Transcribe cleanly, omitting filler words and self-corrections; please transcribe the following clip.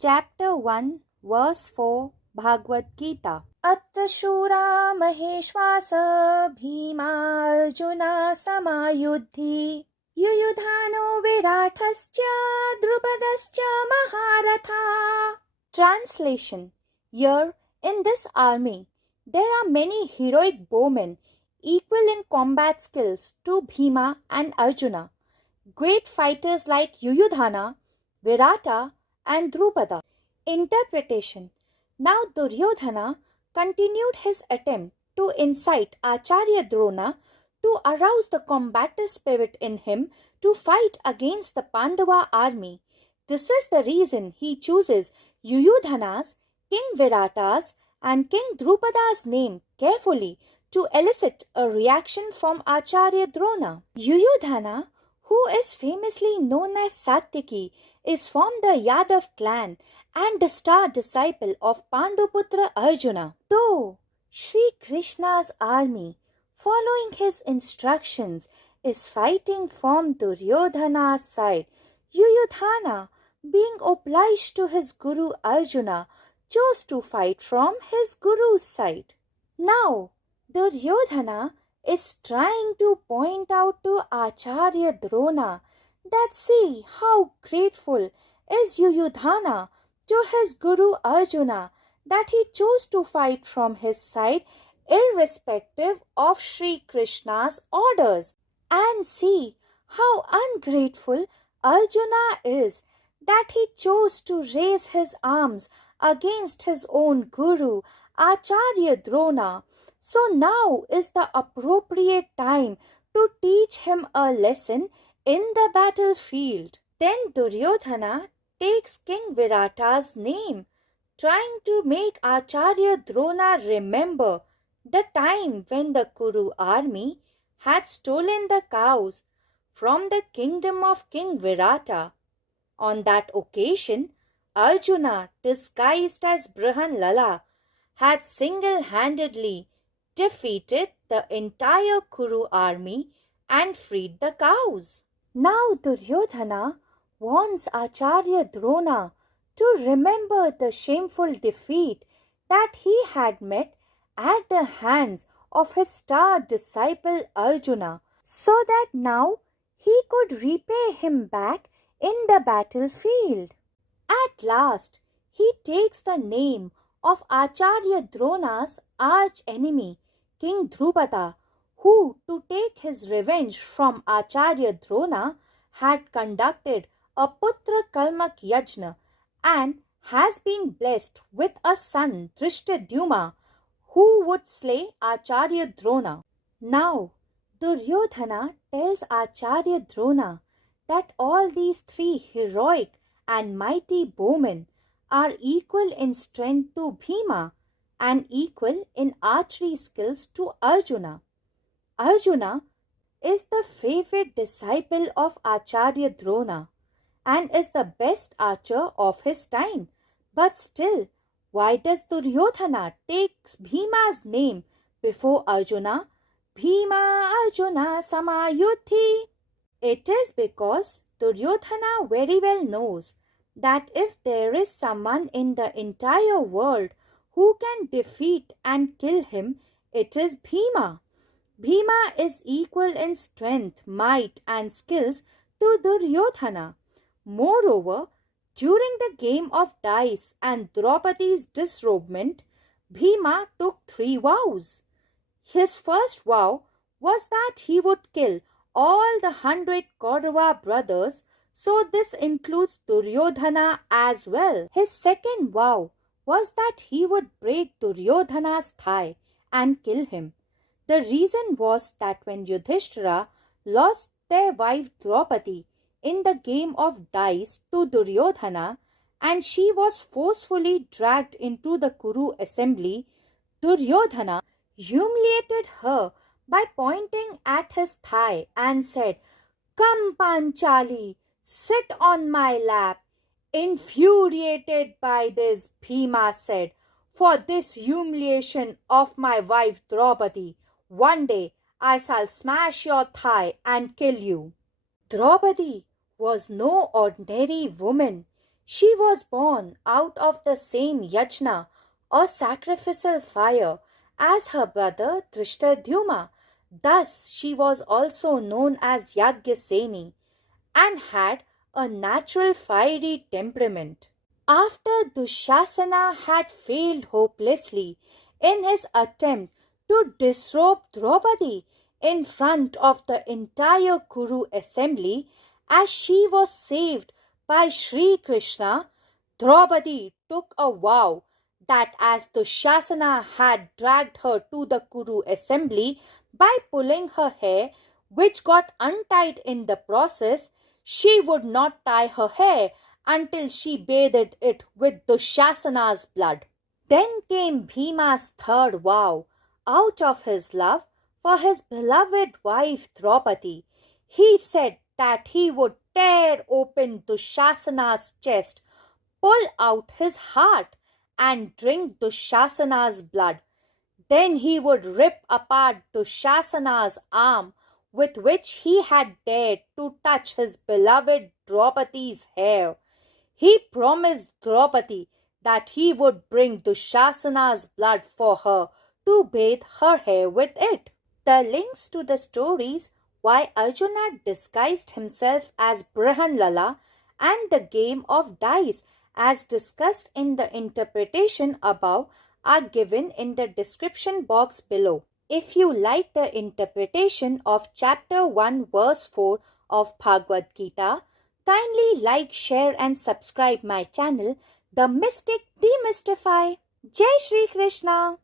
Chapter 1, Verse 4, Bhagavad Gita. Attashura maheshwasa bhimarjuna samayuddhi yuyudhano viratascha drupadascha maharatha. Translation. Here, in this army, there are many heroic bowmen equal in combat skills to Bhima and Arjuna. Great fighters like Yuyudhana, Virata, and Drupada. Interpretation. Now Duryodhana continued his attempt to incite Acharya Drona to arouse the combative spirit in him to fight against the Pandava army. This is the reason he chooses Yuyudhana's, King Virata's, and King Drupada's name carefully to elicit a reaction from Acharya Drona. Yuyudhana, who is famously known as Satyaki, is from the Yadav clan and the star disciple of Panduputra Arjuna. Though Sri Krishna's army, following his instructions, is fighting from Duryodhana's side, Yuyudhana, being obliged to his Guru Arjuna, chose to fight from his Guru's side. Now, Duryodhana is trying to point out to Acharya Drona that see how grateful is Yuyudhana to his Guru Arjuna that he chose to fight from his side irrespective of Sri Krishna's orders, and see how ungrateful Arjuna is that he chose to raise his arms against his own Guru Acharya Drona. So now is the appropriate time to teach him a lesson in the battlefield. Then Duryodhana takes King Virata's name, trying to make Acharya Drona remember the time when the Kuru army had stolen the cows from the kingdom of King Virata. On that occasion, Arjuna, disguised as Brihanlala, had single-handedly defeated the entire Kuru army and freed the cows. Now Duryodhana wants Acharya Drona to remember the shameful defeat that he had met at the hands of his star disciple Arjuna, so that now he could repay him back in the battlefield. At last, he takes the name of Acharya Drona's arch enemy, King Drupada, who, to take his revenge from Acharya Drona, had conducted a Putra Kalmak Yajna and has been blessed with a son, Drishtadyumna, who would slay Acharya Drona. Now, Duryodhana tells Acharya Drona that all these three heroic and mighty bowmen are equal in strength to Bhima and equal in archery skills to Arjuna. Arjuna is the favorite disciple of Acharya Drona and is the best archer of his time. But still, why does Duryodhana take Bhima's name before Arjuna? Bhima Arjuna Samayuddhi. It is because Duryodhana very well knows that if there is someone in the entire world who can defeat and kill him, it is Bhima. Bhima is equal in strength, might and skills to Duryodhana. Moreover, during the game of dice and Draupadi's disrobement, Bhima took 3 vows. His first vow was that he would kill all the 100 Kaurava brothers, so this includes Duryodhana as well. His second vow was that he would break Duryodhana's thigh and kill him. The reason was that when Yudhishthira lost their wife Draupadi in the game of dice to Duryodhana and she was forcefully dragged into the Kuru assembly, Duryodhana humiliated her by pointing at his thigh and said, "Come, Panchali, sit on my lap." Infuriated by this, Bhima said, "For this humiliation of my wife Draupadi, one day I shall smash your thigh and kill you." Draupadi was no ordinary woman. She was born out of the same yajna or sacrificial fire as her brother Drishtadyumna. Thus she was also known as Yagyaseni and had a natural fiery temperament. After Dushasana had failed hopelessly in his attempt to disrobe Draupadi in front of the entire Kuru assembly, as she was saved by Sri Krishna, Draupadi took a vow that as Dushasana had dragged her to the Kuru assembly by pulling her hair, which got untied in the process, she would not tie her hair until she bathed it with Dushasana's blood. Then came Bhima's third vow. Out of his love for his beloved wife Draupadi, he said that he would tear open Dushasana's chest, pull out his heart, and drink Dushasana's blood. Then he would rip apart Dushasana's arm with which he had dared to touch his beloved Draupadi's hair. He promised Draupadi that he would bring Dushasana's blood for her to bathe her hair with it. The links to the stories why Arjuna disguised himself as Brihanlala and the game of dice as discussed in the interpretation above are given in the description box below. If you like the interpretation of chapter 1 verse 4 of Bhagavad Gita, kindly like, share and subscribe my channel, The Mystic Demystify. Jai Shri Krishna!